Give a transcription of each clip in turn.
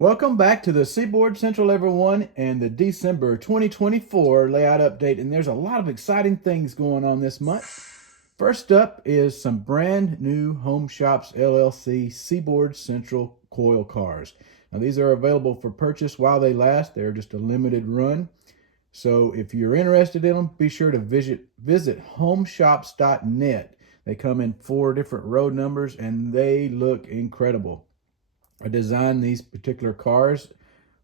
Welcome back to the Seaboard Central, everyone, and the December 2024 layout update. And there's a lot of exciting things going on this month. First up is some brand new Home Shops LLC Seaboard Central coil cars. Now, these are available for purchase while they last. They're just a limited run. So if you're interested in them, be sure to visit homeshops.net. They come in 4 different road numbers and they look incredible. I designed these particular cars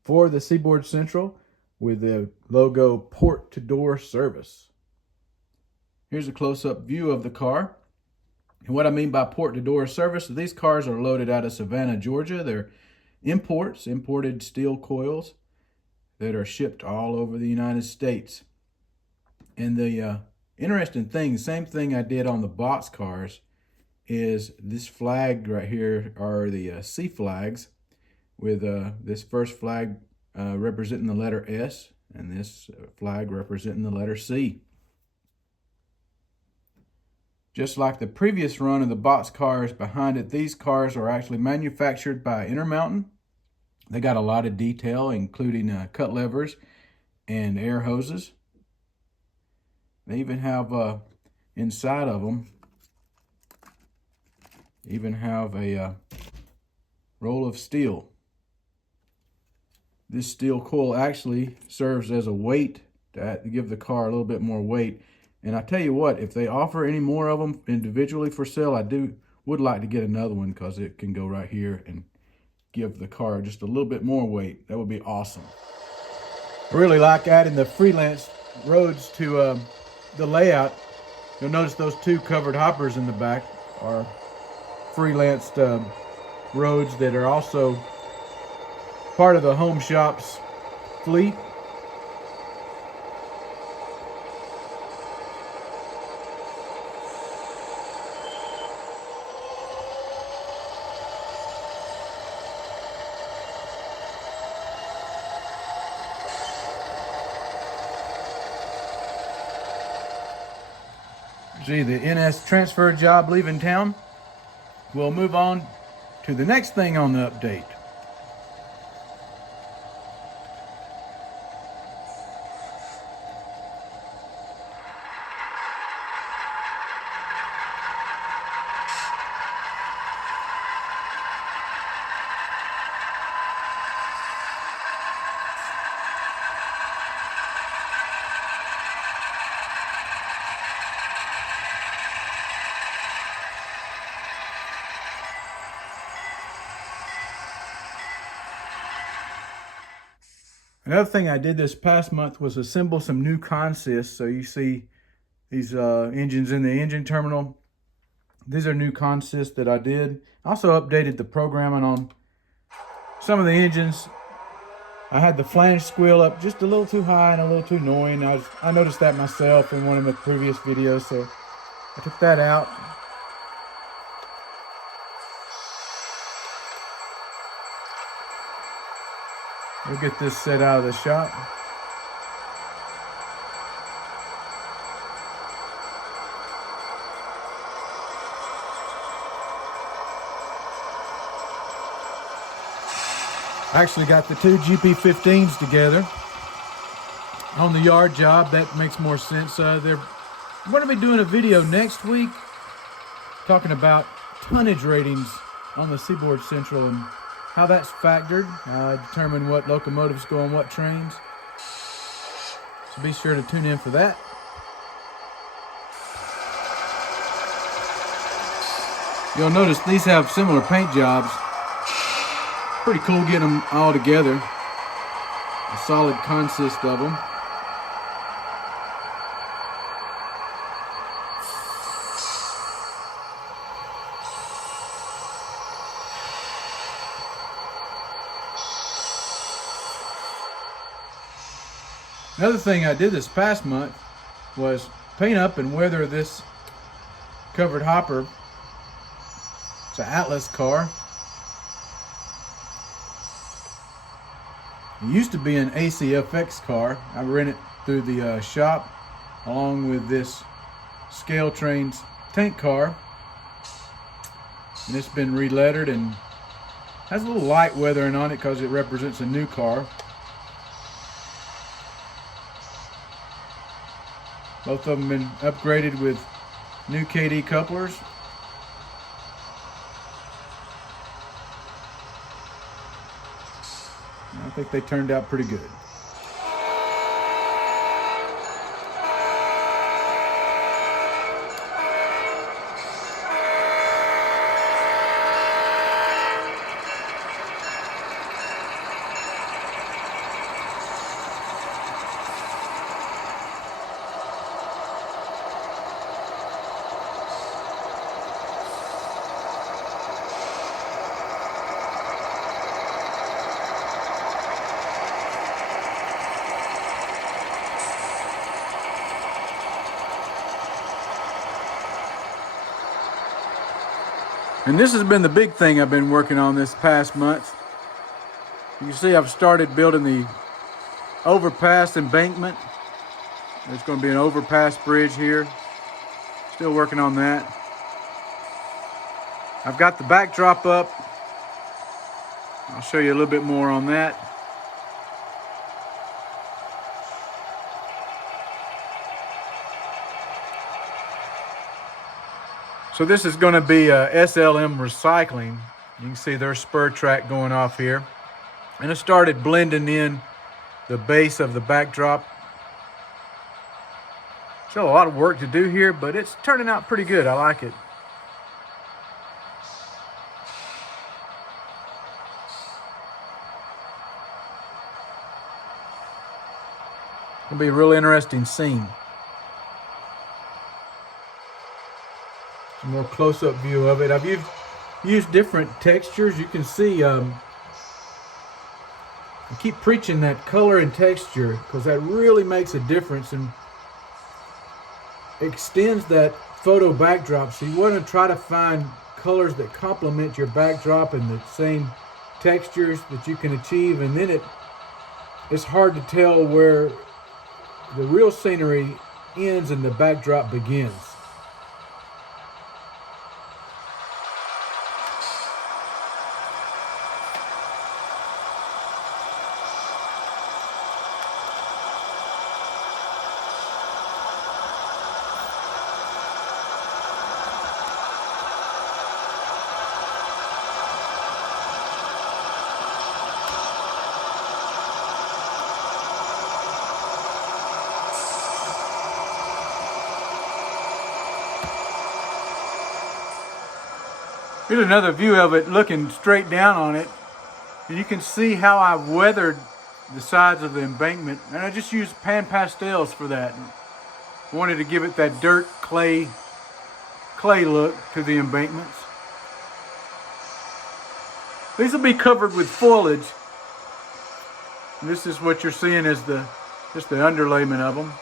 for the Seaboard Central with the logo port to door service. Here's a close-up view of the car. And what I mean by port to door service, these cars are loaded out of Savannah, Georgia. They're imported steel coils that are shipped all over the United States. And the interesting thing, same thing I did on the box cars, is this flag right here are the C flags, with this first flag representing the letter S and this flag representing the letter C. Just like the previous run of the box cars behind it, these cars are actually manufactured by Intermountain. They got a lot of detail, including cut levers and air hoses. They even have inside of them a roll of steel. This steel coil actually serves as a weight to give the car a little bit more weight. And I tell you what, if they offer any more of them individually for sale, I would like to get another one, because it can go right here and give the car just a little bit more weight. That would be awesome. I really like adding the freelance roads to the layout. You'll notice those 2 covered hoppers in the back are freelanced roads that are also part of the Home Shops fleet. See the NS transfer job leaving town. We'll move on to the next thing on the update. Another thing I did this past month was assemble some new consists. So you see these engines in the engine terminal. These are new consists that I did. I also updated the programming on some of the engines. I had the flange squeal up just a little too high and a little too annoying. I noticed that myself in one of my previous videos, so I took that out. We'll get this set out of the shop. I actually got the 2 GP15s together on the yard job. That makes more sense. We're going to be doing a video next week talking about tonnage ratings on the Seaboard Central and how that's factored, determine what locomotives go on what trains. So be sure to tune in for that. You'll notice these have similar paint jobs. Pretty cool getting them all together. A solid consist of them. Another thing I did this past month was paint up and weather this covered hopper. It's an Atlas car. It used to be an ACFX car. I ran it through the shop along with this Scale Trains tank car. And it's been re-lettered and Has a little light weathering on it because it represents a new car. Both of them been upgraded with new KD couplers. I think they turned out pretty good. And this has been the big thing I've been working on this past month. You can see I've started building the overpass embankment. There's going to be an overpass bridge here. Still working on that. I've got the backdrop up. I'll show you a little bit more on that. So this is going to be SLM Recycling. You can see their spur track going off here. And it started blending in the base of the backdrop. Still a lot of work to do here, but it's turning out pretty good. I like it. It'll be a real interesting scene. A more close-up view of it. I've used different textures. You can see I keep preaching that color and texture because that really makes a difference and extends that photo backdrop. So you want to try to find colors that complement your backdrop and the same textures that you can achieve, and then it's hard to tell where the real scenery ends and the backdrop begins. Here's another view of it looking straight down on it. And you can see how I've weathered the sides of the embankment. And I just used pan pastels for that. I wanted to give it that dirt clay look to the embankments. These will be covered with foliage. And this is what you're seeing as just the underlayment of them.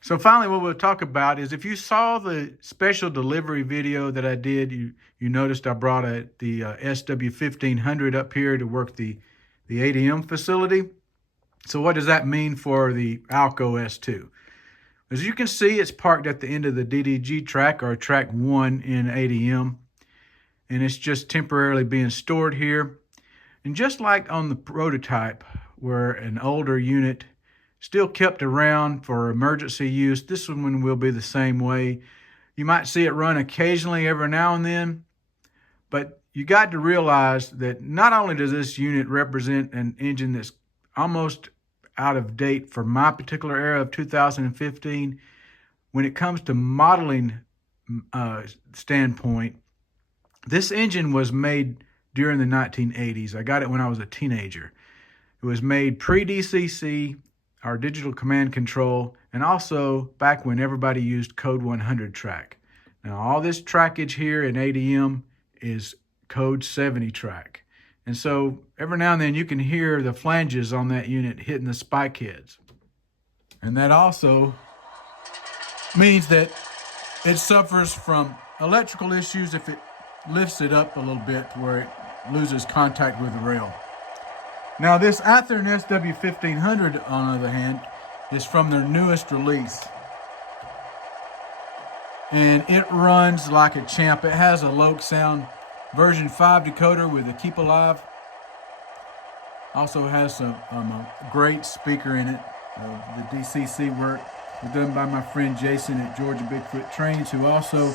So finally, what we'll talk about is, if you saw the special delivery video that I did, you noticed I brought the SW1500 up here to work the ADM facility. So what does that mean for the Alco S2? As you can see, it's parked at the end of the DDG track, or track 1 in ADM. And it's just temporarily being stored here. And just like on the prototype, where an older unit still kept around for emergency use, this one will be the same way. You might see it run occasionally every now and then, but you got to realize that not only does this unit represent an engine that's almost out of date for my particular era of 2015, when it comes to modeling standpoint, this engine was made during the 1980s. I got it when I was a teenager. It was made pre-DCC, our digital command control, and also back when everybody used code 100 track. Now all this trackage here in ADM is code 70 track. And so every now and then you can hear the flanges on that unit hitting the spike heads. And that also means that it suffers from electrical issues if it lifts it up a little bit to where it loses contact with the rail. Now this Athearn SW1500, on the other hand, is from their newest release. And it runs like a champ. It has a Loc sound version 5 decoder with a Keep Alive. Also has a great speaker in it. The DCC work was done by my friend Jason at Georgia Bigfoot Trains, who also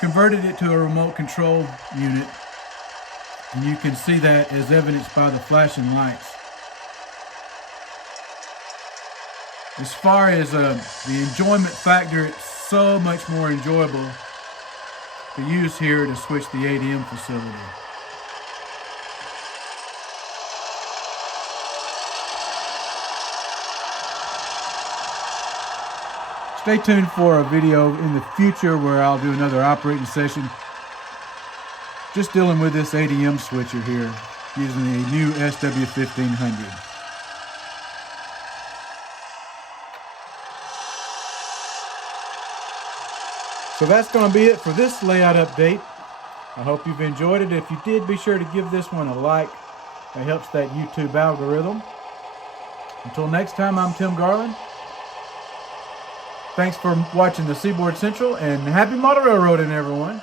converted it to a remote control unit. And you can see that as evidenced by the flashing lights. As far as the enjoyment factor, it's so much more enjoyable to use here to switch the ADM facility. Stay tuned for a video in the future where I'll do another operating session just dealing with this ADM switcher here using the new SW1500. So that's going to be it for this layout update. I hope you've enjoyed it. If you did, be sure to give this one a like. It helps that YouTube algorithm. Until next time, I'm Tim Garland. Thanks for watching the Seaboard Central, and happy model railroading, everyone.